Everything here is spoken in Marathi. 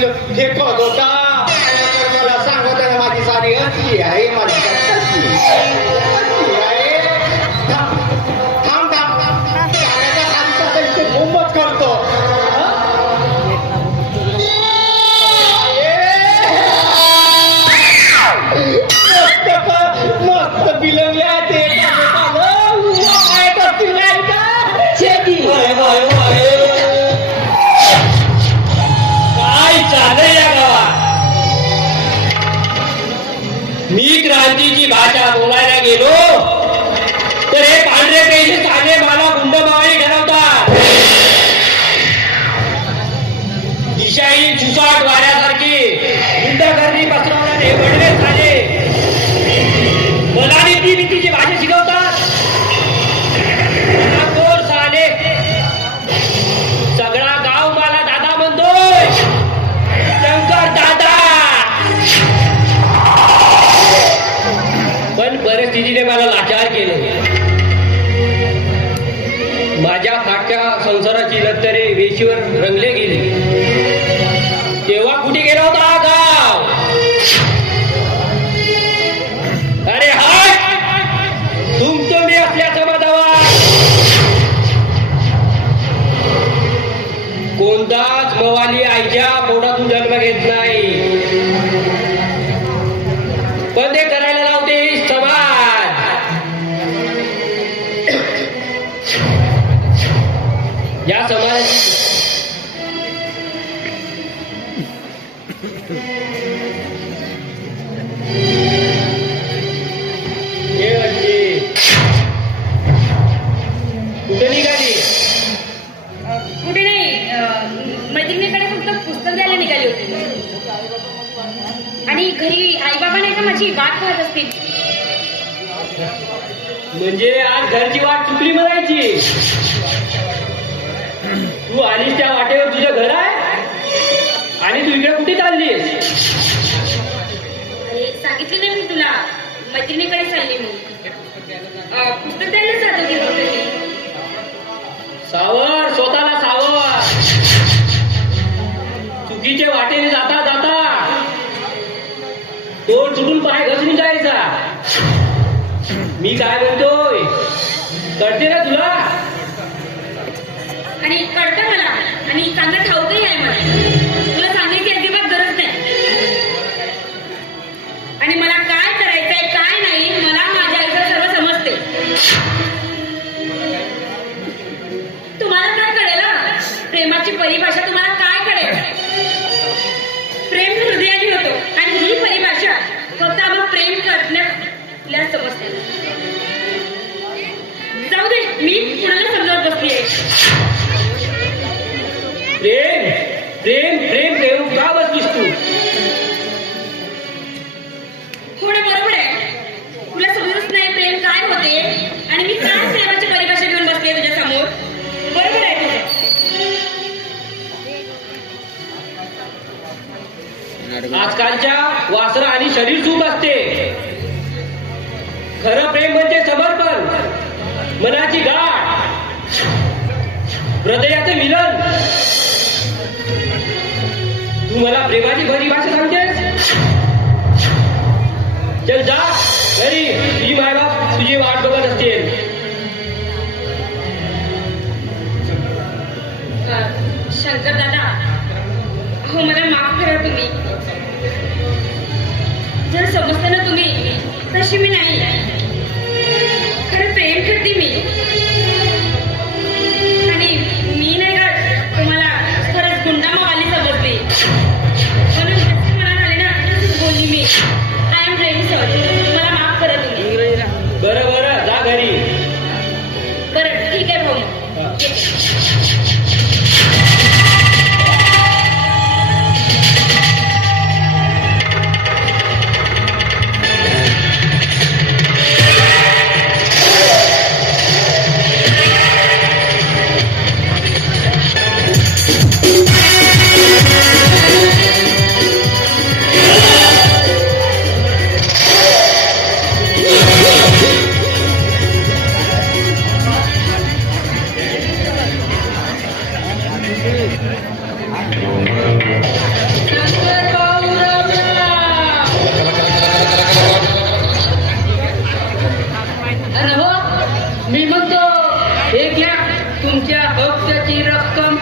हे कळत होता मला सांगत आहे माझी सारी असली आहे माझी थांब मुंबत करतो मस्त बिलंगल्या ते काय चालय या गावात? मी क्रांतीची भाषा बोलायला गेलो तर हे पांढरे पैसे साधे मला गुंडमावळी ठरवतात. दिशाही सुसाट वाऱ्यासारखी गुंडगर्दी पसरवणारे बडवे साधे मला नीतीची भाषा शिकवतात. कोण साले सगळा गाव मला दादा म्हणतोय. शंकर दादा. पण परिस्थितीने मला लाचार केले. माझ्या फाटक्या संसाराची लक्तरे वेशीवर रंगले गेले. तेव्हा कुठे गेला होता हा गाव? अरे हाय तुमचं मी असल्याचा दावा. कोणताच मवाली आईच्या पोटातून जन्म घेत नाही. पण ते करायला लावते ही समाज. या समाज कुठे निघाली? कुठे नाही, मैत्रिणीकडे फक्त पुस्तक द्यायला निघाली होती. आणि घरी आई बाबा नाही का माझी वाट पाहत असतील. म्हणजे आज घरची वाट चुकली म्हणायची. तू आलीस त्या वाटेवर तुझं घर आहे आणि तू इकडे कुठे चाललीस? अरे सांगितले नाही मी तुला, मैत्रिणीकडे चालली मी. पुस्तक द्यायला जात होती फक्त. सावर स्वतःला सावर. चुकीच्या वाटेने जाता जाता तोड सुटून पाय घसरून जायचा. मी काय म्हणतोय कळते ना तुला? आणि कळतं मला आणि चांगलं ठाऊकही आहे मला. तुला सांगायची अजिबात गरज नाही. आणि मला काय करायचंय काय नाही मला माझ्या आईचं सर्व समजते. तुम्हाला काय कळेल? प्रेमाची परिभाषा तुम्हाला काय कळेल? प्रेम हृदयाने होतो आणि ही परिभाषा फक्त आम्हाला प्रेम करण्याला समजते. जाऊ दे, मी कुणाला समजावत बसलीये. प्रेम प्रेम प्रेम प्रेम का बसलीस तू? हो ना, बरोबर आहे. तुला समजत नाही प्रेम काय होते आणि मी काय प्रेमाची परिभाषा घेऊन बसले तुझ्या समोर. बरोबर आहे तुझं. आजकालच्या वासरा आणि शरीर सुख असते. खरं प्रेम म्हणजे समर्पण, मनाची गाठ, हृदयाचे मिलन. तू मला प्रेमाची परिभाषा सांगतेस? चल जा घरी, तुझी मायबाप तुझी वाट बघत असतील. शंकर दादा, हो मला माफ करा तुम्ही. जर समजतं ना तुम्ही तशी मी नाही. खरं प्रेम करते मी. आणि मी नाही का तुम्हाला खरंच गुंडामावाली समजली. म्हणून जसं मनात आले ना तसंच बोलली मी. I am very sorry. मला माफ करा तुम्ही. बरं बरं जा घरी. बरं ठीक आहे भाऊ. हे घ्या तुमच्या हप्त्याची रक्कम.